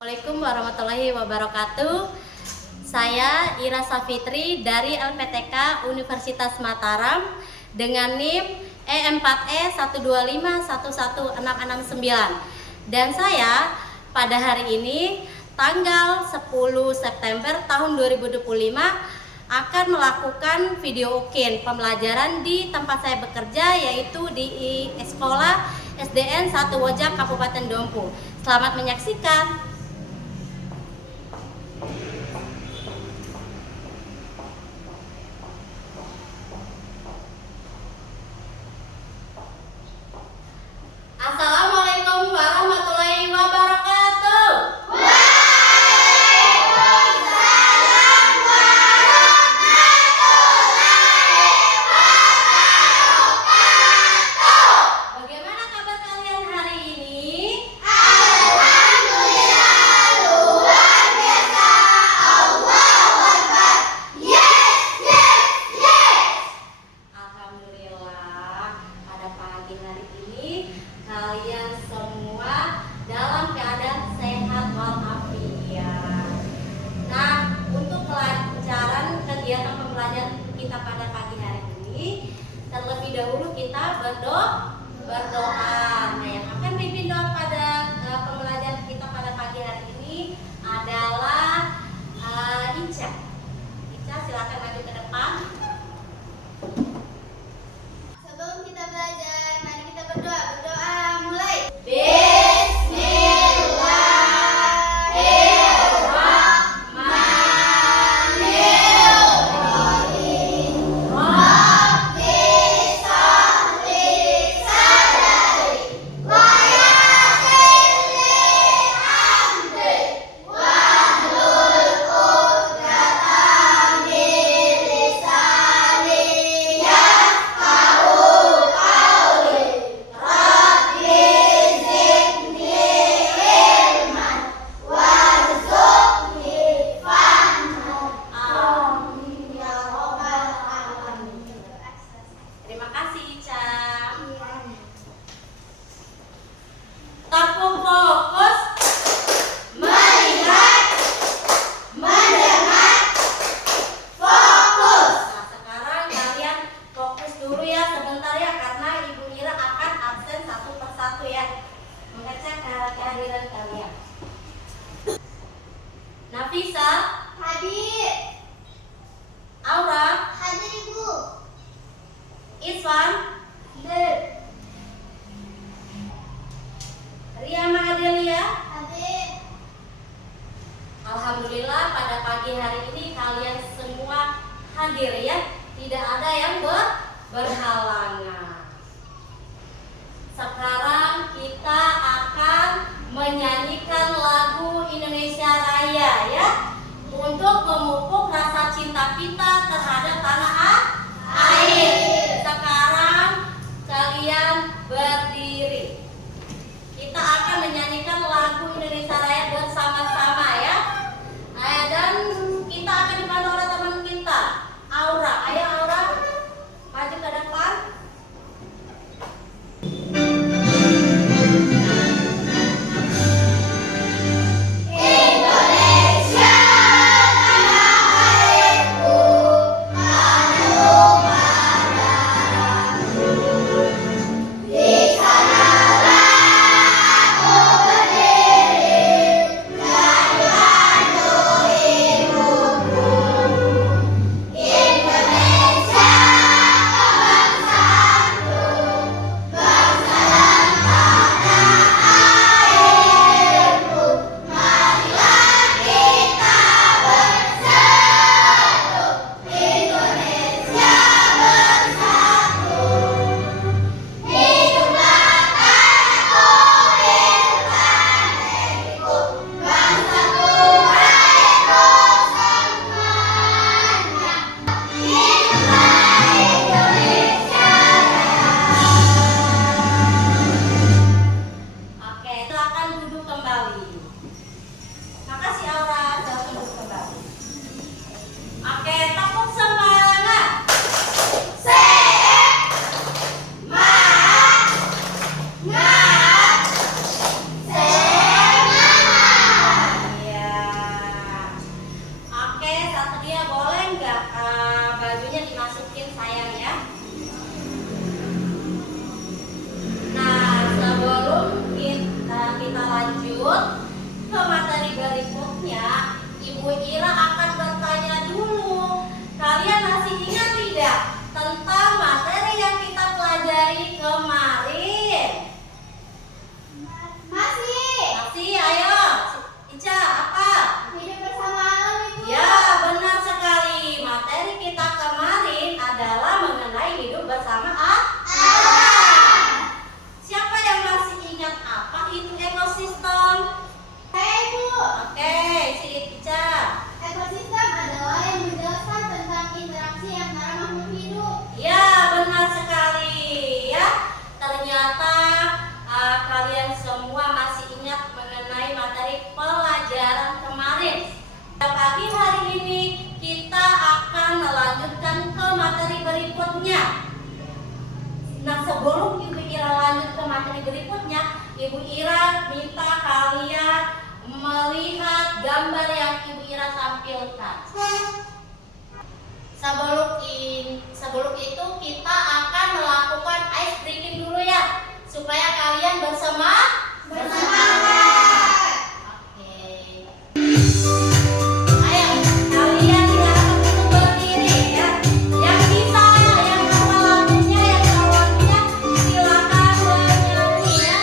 Assalamualaikum warahmatullahi wabarakatuh. Saya Ira Safitri dari LPTK Universitas Mataram dengan NIM E4E125116669. Dan saya pada hari ini tanggal 10 September tahun 2025 akan melakukan video ukin pembelajaran di tempat saya bekerja, yaitu di Sekolah SDN 1 Wojak Kabupaten Dompu. Selamat menyaksikan. Assalamualaikum warahmatullahi wabarakatuh. Waalaikumsalam warahmatullahi wabarakatuh. Bagaimana kabar kalian hari ini? Alhamdulillah, luar biasa. Allahu Akbar. Yes, yes, yes. Alhamdulillah, pada pagi hari ini kalian semua dalam keadaan sehat walafiat. Nah, untuk kelancaran kegiatan pembelajaran kita pada pagi hari ini, terlebih dahulu kita berdoa. Nah, yang akan pimpin doa pada pembelajaran kita pada pagi hari ini adalah Ica. Ica, silakan maju ke depan. Sebelum kita belajar, mari kita berdoa. Berdoa mulai. Bismillahirrahmanirrahim. Rabbi shrahli sadri wa yassir li amri wahlul 'uqdatam min lisani yafqahu qawli. Rabbi zidni ilman warzuqni fahman. Amin ya rabbal alamin. Terima kasih, Ica. Tepuk fokus, Melihat, mendengar, fokus. Nah, sekarang kalian fokus dulu ya sebentar ya, karena Ibu Ira akan absen satu persatu ya, mengecek kehadiran kalian. Nafisa, Hadir. Aura, Hadir Ibu. Iswan, Hadir. Ria Mahadelia. Hadir. Alhamdulillah pada pagi hari ini kalian semua hadir ya, tidak ada yang berhalangan. Sekarang kita akan menyanyikan lagu Indonesia Raya ya, untuk memupuk rasa cinta kita terhadap tanah air. Sekarang kalian berdiri. Kita akan menyanyikan lagu Indonesia Raya bersama-sama ya. Dan kita akan dipandu oleh teman kita, Aura. Ayo Aura, maju ke depan. Indonesia tanah airku, tanah darahku. Di sanalah aku ke materi berikutnya, Ibu Ira akan bertanya dulu. Kalian masih ingat tidak tentang materi yang kita pelajari kemarin? Masih. Masih, ayo. Ica, apa? Hidup bersama alam itu. Ya, benar sekali. Materi kita kemarin adalah mengenai hidup bersama alam. Siapa yang masih ingat apa itu ekosistem? Ibu. Oke, si Ica. Ekosistem adalah yang menjelaskan tentang interaksi antara makhluk hidup. Ya, benar sekali ya. Ternyata kalian semua masih ingat mengenai materi pelajaran kemarin. Pada pagi hari ini kita akan melanjutkan ke materi berikutnya. Nah, sebelum Ibu Ira lanjut ke materi berikutnya, Ibu Ira minta kalian melihat gambar yang Ibu Ira tampilkan. Sebelum itu kita akan melakukan ice breaking dulu ya, supaya kalian bersemangat. Oke. Ayo, kalian silakan untuk berdiri ya. Yang bisa, yang hafal lagunya, yang tahu lagunya, silakan bernyanyi ya.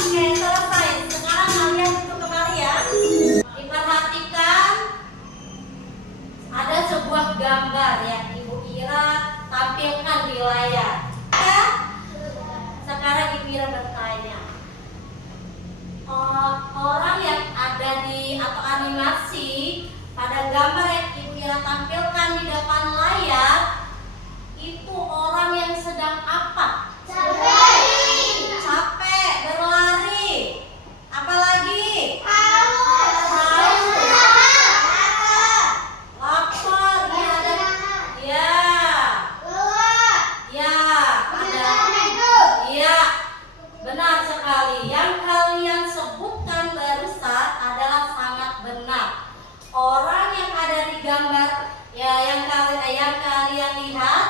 Oke, selesai. Sekarang kalian duduk kembali ya. Diperhatikan ada sebuah gambar yang Ibu Ira tampilkan di layar. Ya? Sekarang Ibu Ira bertanya, orang yang ada di atau animasi pada gambar yang Ibu Ira tampilkan di depan layar itu orang yang sedang apa? Capek, berlari. Apalagi? Lapar. Ya, ada. Ya, benar sekali. Yang kalian sebutkan barusan adalah sangat benar. Orang yang ada di gambar ya yang kalian lihat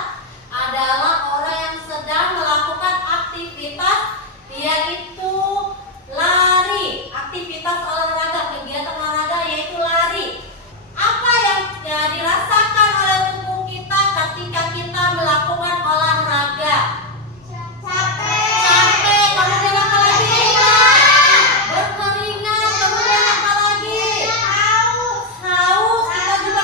adalah orang yang sedang melakukan aktivitas, yaitu lari, aktivitas olahraga, kegiatan olahraga yaitu lari. Apa yang dirasakan oleh tubuh kita ketika kita melakukan olahraga? Capek, kemudian apa lagi? Berkeringat, kemudian apa lagi? Haus, kita juga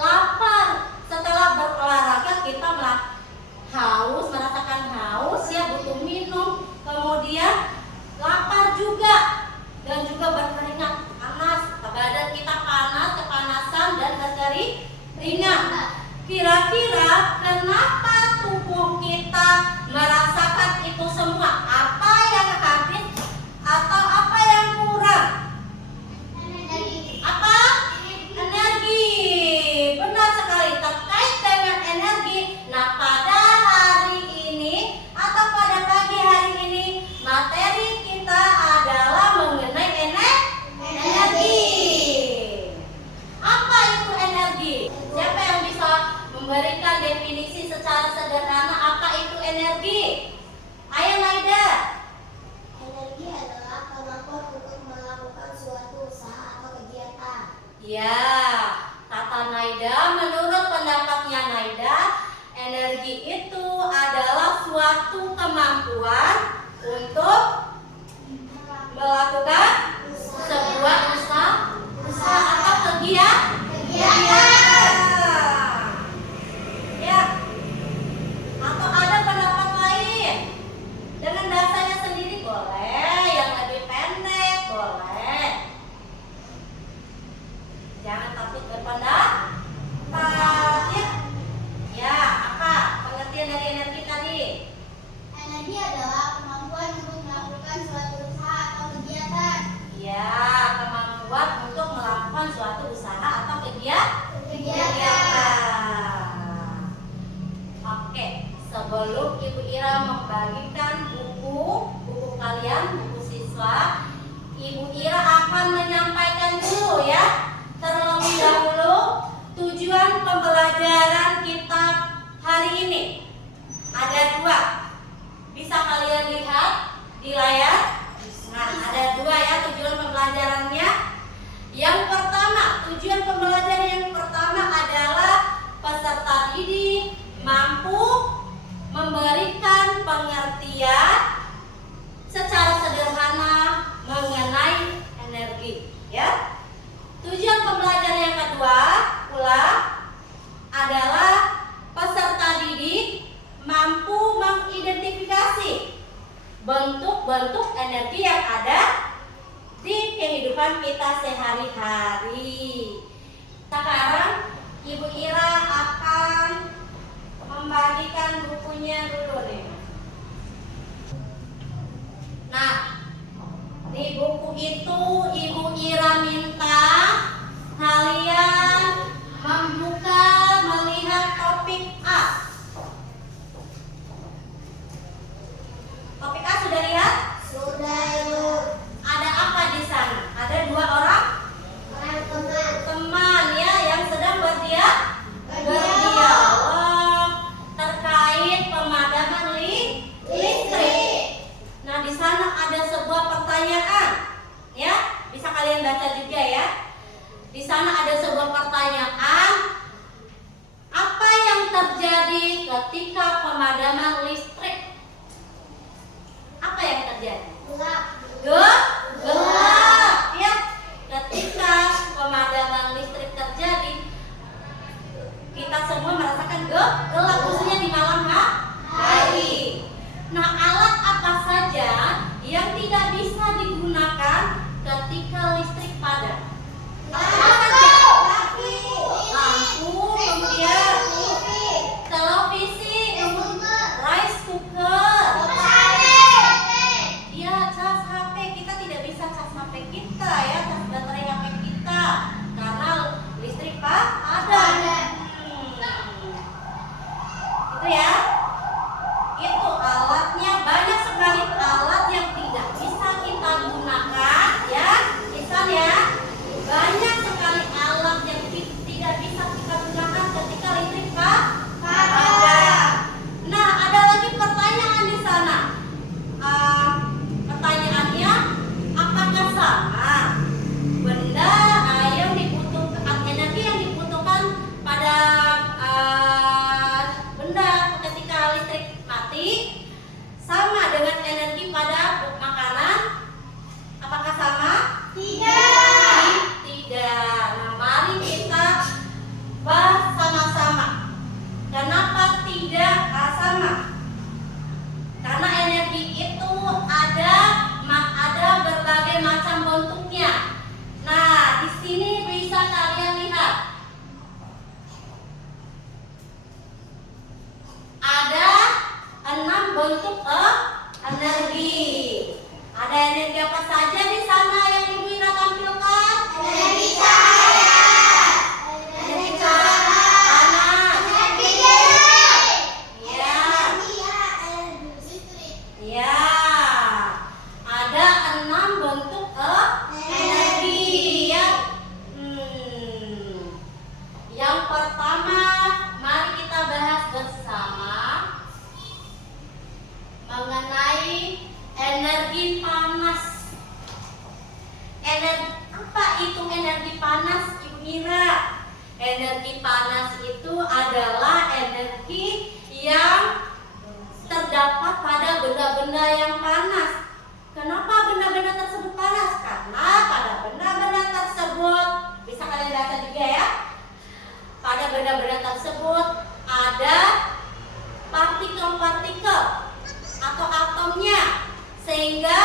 lapar. Setelah berolahraga kita merasakan haus ya, butuh minum, kemudian lapar juga dan juga berkeringat, panas, badan kita panas, kepanasan dan berkeringat. Kira-kira kenapa tubuh kita merasakan itu semua? Apa yang habis atau apa yang kurang? Apa? Energi. Benar sekali, terkait dengan energi. Nah, pada hari ini atau pada pagi hari ini materi kita adalah mengenai energi. Apa itu energi? energi? Ayo Naida. Energi adalah kemampuan untuk melakukan suatu usaha atau kegiatan. Ya, kata Naida, menurut pendapatnya Naida, energi itu adalah suatu kemampuan untuk melakukan sebuah usaha atau kegiatan. Ya. Atau ada pendapat lain dengan bahasanya sendiri boleh, yang lebih pendek boleh. Jangan takut berpendapat ya. Ya, apa pengertian dari energi tadi? Energi adalah kemampuan untuk melakukan suatu usaha atau kegiatan. Ya, kemampuan untuk melakukan suatu usaha atau kegiatan. Oke, sebelum Ibu Ira membagikan buku kalian, buku siswa, Ibu Ira akan menyampaikan dulu ya, terlebih dahulu tujuan pembelajaran kita hari ini. Ada 2, bisa kalian lihat di layar. Nah, ada 2 ya tujuan pembelajarannya. Yang pertama, tujuan pembelajaran yang pertama adalah peserta didik mampu memberikan pengertian secara sederhana mengenai energi, ya. Tujuan pembelajaran yang kedua pula adalah peserta didik mampu mengidentifikasi bentuk-bentuk energi yang ada di kehidupan kita sehari-hari. Sekarang Ibu Ira akan membagikan bukunya dulu nih. Nah, di buku itu Ibu Ira minta kalian membuka melihat topik A. Topik A sudah lihat? Sudah, Ibu. Ada apa di sana? Ada 2 orang teman ya yang sedang berdialog terkait pemadaman listrik. Nah, di sana ada sebuah pertanyaan, ya, bisa kalian baca juga ya. Di sana ada sebuah pertanyaan, apa yang terjadi ketika pemadaman listrik? Apa yang terjadi? Gelap, ya. Ketika pemadaman listrik terjadi, kita semua merasakan gelap, khususnya di malam hari. Nah, alat apa saja yang tidak bisa digunakan ketika listrik padam? Apa saja? Lampu, kemudian televisi, rice cooker. Ya, cas HP, kita tidak bisa cas HP kita ya, cas baterai HP kita karena listrik padam. Itu ya. Itu alatnya, banyak sekali alat yang tidak bisa kita gunakan ya. Lisan ya. Banyak sekali alat yang tidak bisa kita gunakan ketika listrik padam. Nah, ada lagi pertanyaan di sana. Pertanyaannya, apakah sama benda yang dibutuhkan, energi yang dibutuhkan pada benda ketika listrik mati sama dengan energi pada makanan? Apakah sama? Tidak. Nah, mari kita bahas sama-sama. Kenapa tidak sama? Karena energi itu ada berbagai macam bentuknya. Nah, di sini bisa kalian lihat. Ada 6 bentuk energi. Ada energi apa saja di sana yang Ibu Ira tampilkan? Energi cahaya. Energi panas. Energi listrik. Ya. Listrik. Ya. Ada 6 bentuk energi ya. Yang pertama, mari kita bahas bersama mengenai energi panas. Apa itu energi panas, Ibu Ira? Energi panas itu adalah energi yang terdapat pada benda-benda yang panas. Kenapa benda-benda tersebut panas? Karena pada benda-benda tersebut, bisa kalian baca juga ya, pada benda-benda tersebut ada partikel-partikel atau atomnya, sehingga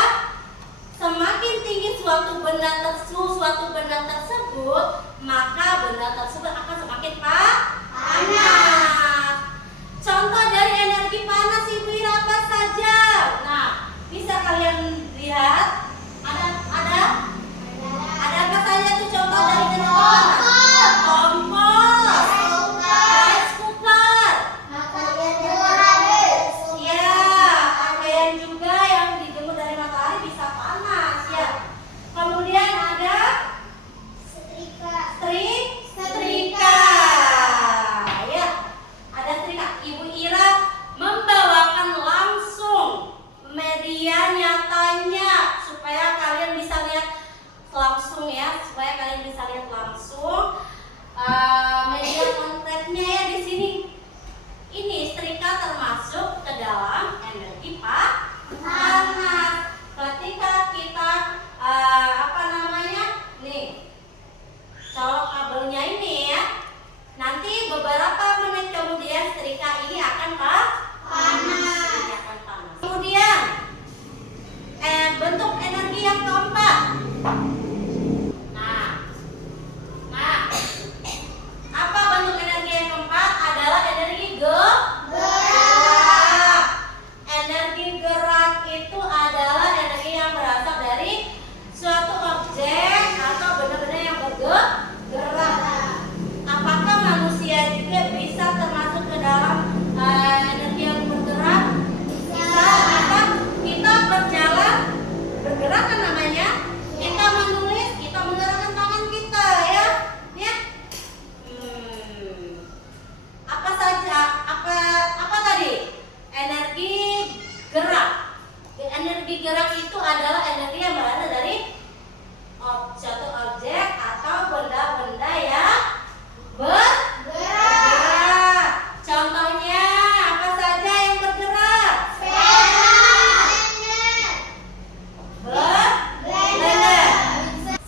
semakin tinggi suatu benda tersebut, maka benda tersebut akan semakin panas. Contoh dari energi panas Ibu Ira apa saja? Nah, bisa kalian lihat ada apa saja tuh contoh dari energi panas? Kompor, rice cooker, ya, pakaian juga yang dijemur dari matahari bisa panas ya. Kemudian ada setrika, ya, ada setrika. Ibu Ira membawakan langsung media nyatanya supaya kalian bisa lihat langsung ya, media konkretnya ya di sini. Ini setrika termasuk ke dalam energi panas. Ketika kita nih, colok kabelnya ini ya, nanti beberapa menit kemudian setrika ini akan panas. Kemudian bentuk energi yang keempat. Nah, apa bentuk energi yang keempat? Adalah energi gerak. Energi gerak itu adalah energi yang berasal dari suatu objek atau benda-benda yang bergerak. Apakah manusia juga bisa termasuk ke dalam energi yang bergerak? Bisa. Apa? Kita bergerak kan namanya. Kita menulis, kita menggerakkan tangan kita ya. Apa saja? Apa tadi? Energi gerak. Energi gerak itu adalah energi yang berasal dari suatu objek atau benda-benda yang bergerak. Contohnya apa saja yang bergerak? Blender.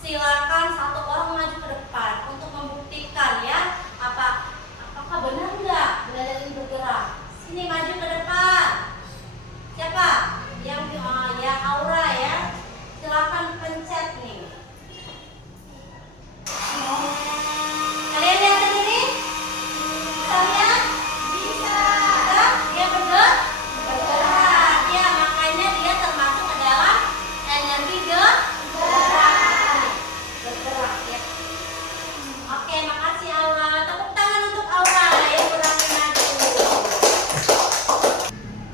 Silakan satu orang maju ke depan untuk membuktikan ya, apakah benar nggak blender ini bergerak. Sini maju ke depan. Siapa? Yang ya Aura ya. Silakan pencet nih. Kalian lihat sendiri? Misalnya bisa. Dia bergerak. Ya, makanya dia termasuk ke dalam energi bergerak ya. Oke, makasih Aura. Tepuk tangan untuk Aura yang berani maju.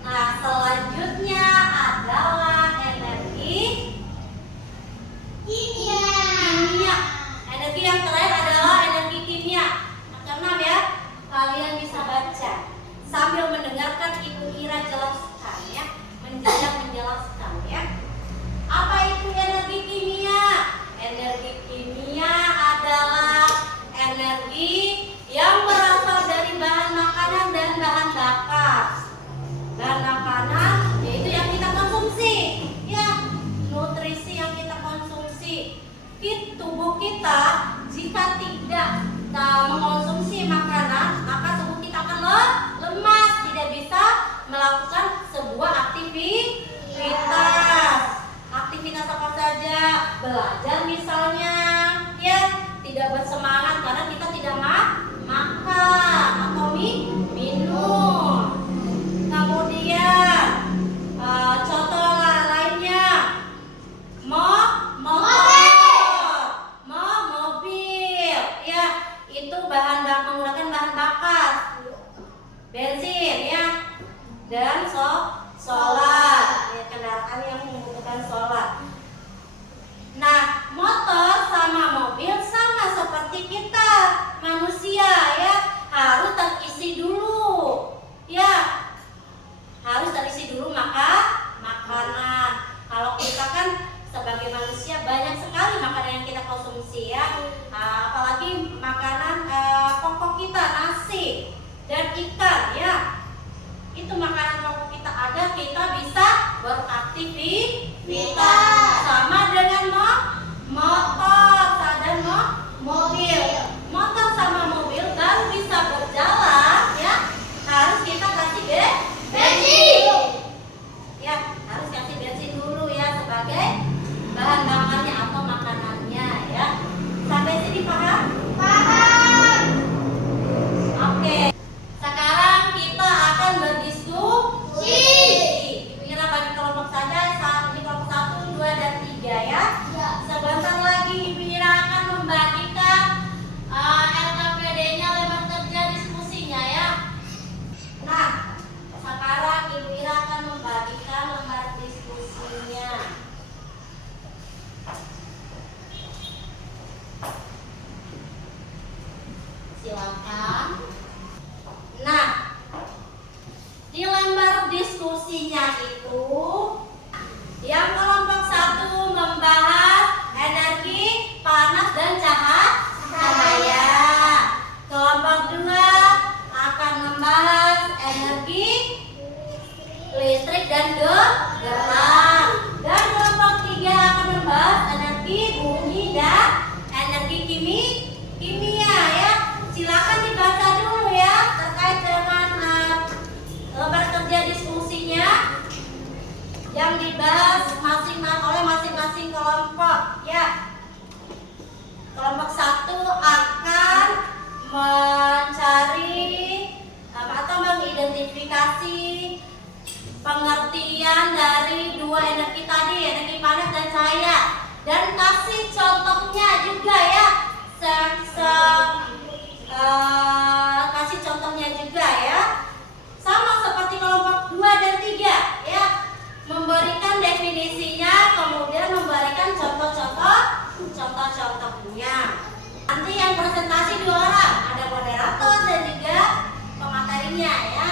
Nah, selanjutnya adalah energi kimia. Energi yang terakhir adalah energi kimia. Yang keenam ya, kalian bisa baca sambil mendengarkan Ibu Ira jelaskan ya, menjelaskan ya. Apa itu energi kimia? Energi kimia adalah energi yang berasal dari bahan makanan dan bahan bakar. Bahan makanan yaitu yang kita konsumsi ya, nutrisi yang kita konsumsi. Tubuh kita jika tidak mengonsumsi makanan, maka tubuh kita akan lemas, tidak bisa melakukan sebuah aktivitas apa saja, belajar misalnya ya, tidak bersemangat karena kita tidak makan atau minum. Kemudian contoh lainnya mobil ya, itu menggunakan bahan bakar bensin ya, dan solar ya, kendaraan yang membutuhkan solar. Nah, motor sama mobil sama seperti kita manusia ya, harus terisi dulu ya, maka kita bisa beraktivitas. Sama dengan motor dan mobil. Motor sama mobil baru bisa berjalan ya, harus kita kasih bensin. Ya, harus kasih bensin dulu ya sebagai bahan bakarnya atau makanannya ya. Sampai sini paham? Paham. Oke. Sekarang kita akan berdiskusi. Ibu Ira bagi kelompok saja, ini kelompok 1, 2, dan 3 ya. Sebentar lagi Ibu Ira akan membagikan LKPD-nya, lembar kerja diskusinya ya. Nah, sekarang Ibu Ira akan membagikan lembar diskusinya. Silakan. Nah, di lembar diskusinya itu yang kelompok 1 membahas energi panas dan cahaya. Kelompok 2 akan membahas energi listrik dan gerak. Dan kelompok 3 akan membahas energi bunyi dan energi kimia ya. Silakan dibaca dulu ya terkait dengan lembar kerja diskusinya yang dibahas oleh masing-masing kelompok ya. Kelompok 1 akan mencari atau mengidentifikasi pengertian dari dua energi tadi, energi panas dan cahaya, dan kasih contohnya juga ya. Kasih contohnya juga ya. Sama seperti kelompok 2 dan 3 ya. Memberikan definisinya, kemudian memberikan contoh-contohnya. Nanti yang presentasi 2 orang, ada moderator dan juga pematerinya ya.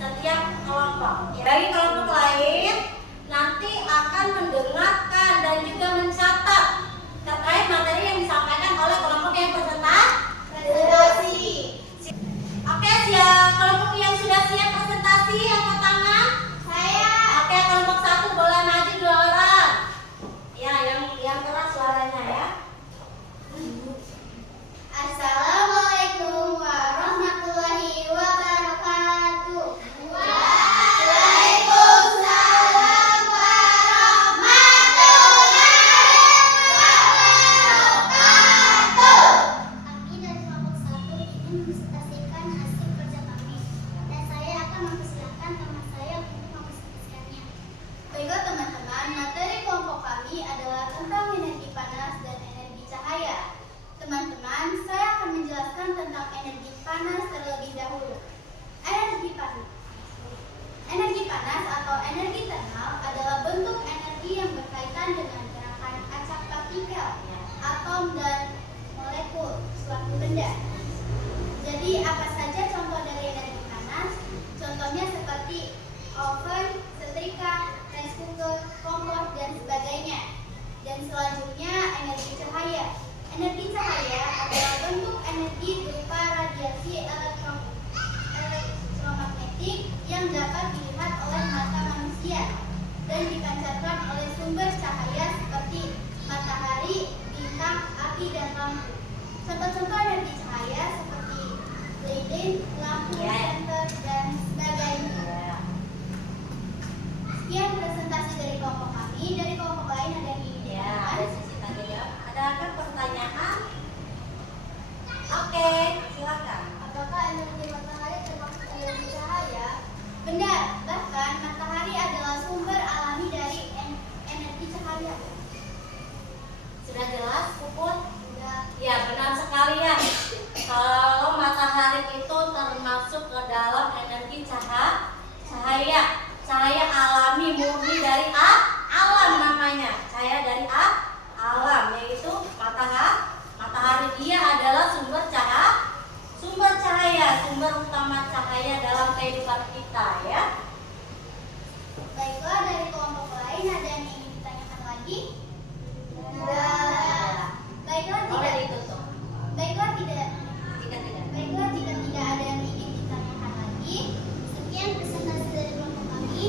Setiap kelompok. Bagi kelompok lain nanti akan mendengarkan dan juga mencatat terkait materi yang disampaikan oleh kelompok yang presentasi. Oke, kelompok yang sudah siap presentasi angkat tangan. Saya. Oke, kelompok 1 boleh maju 2 orang. Ya, yang keras suaranya ya. Assalamualaikum warahmatullahi wabarakatuh. Waalaikumsalam warahmatullahi wabarakatuh. Kami dari kelompok 1 ingin mempresentasikan hasil kerja kami, dan saya akan mempersilahkan teman saya untuk mempresentasikannya. Baiklah teman-teman, materi kelompok kami adalah tentang energi panas dan energi cahaya. Teman-teman, saya akan menjelaskan tentang energi panas terlebih dahulu. Energi panas atau energi thermal adalah bentuk energi yang berkaitan dengan gerakan acak partikel, atom, dan molekul suatu benda. Jadi, apa saja contoh dari energi panas? Contohnya seperti oven, setrika, rice cooker, kompor, dan sebagainya. Dan selanjutnya energi cahaya. Energi cahaya adalah bentuk energi berupa radiasi elektromagnetik yang dapat dilihat oleh mata manusia dan dipancarkan oleh sumber cahaya seperti matahari, bintang, api, dan lampu. Contoh-contoh energi cahaya seperti lilin, lampu, senter, dan sebagainya. Sekian presentasi dari kelompok kami. Dari kelompok lain ada yang ingin Ya, ditanyakan? ada sesi tanya jawab. Adakah pertanyaan? Oke, silakan. Apakah energi matahari termasuk energi cahaya? Benar, bahkan matahari adalah sumber alami dari energi cahaya. Sudah jelas, Puput? Sudah. Ya, benar sekali ya. Kalau matahari itu termasuk ke dalam energi cahaya. Cahaya alami murni dari alam namanya. Cahaya dari alam, yaitu matahari. Dia adalah sumber cahaya, sumber utama cahaya dalam kehidupan kita ya. Baiklah, dari kelompok lain ada yang ingin ditanyakan lagi? Tidak. Baiklah, Boleh tidak. ditutup. Baiklah, tidak. Tidak. Baiklah, jika tidak ada yang ingin ditanyakan lagi, Sekian presentasi dari kelompok kami.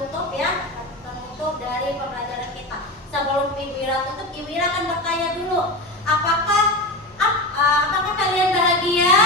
tutup ya, penutup dari pembelajaran kita. Sebelum Ibu Ira tutup, Ibu Ira akan bertanya dulu, apakah kalian bahagia?